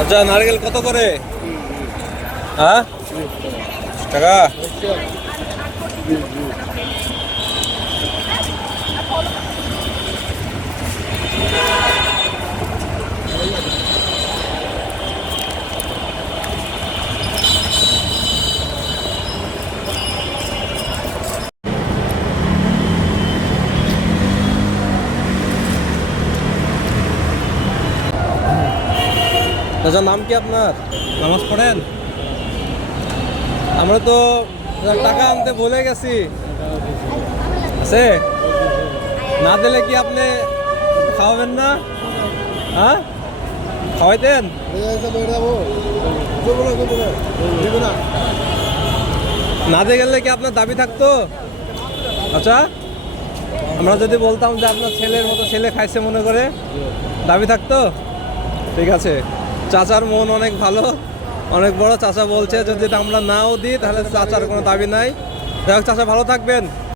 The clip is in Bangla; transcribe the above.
আচ্ছা, নারকেল কত করে? হ্যাঁ, টাকা। আচ্ছা, নাম কি আপনার? নামাজ পড়েন? আমরা তো টাকা আনতে ভুলে গেছি। আছে না দিলে কি আপনি খাওয়াবেন না? হ্যাঁ, খাওয়াইতেন? না দিয়ে গেলে কি আপনার দাবি থাকতো? আচ্ছা, আমরা যদি বলতাম যে আপনার ছেলের মতো ছেলে খাইছে মনে করে, দাবি থাকতো? ঠিক আছে, চাচার মন অনেক ভালো, অনেক বড়। চাচা বলছে যদি আমরা নাও দিই তাহলে চাচার কোনো দাবি নাই। যাই হোক, চাচা ভালো থাকবেন।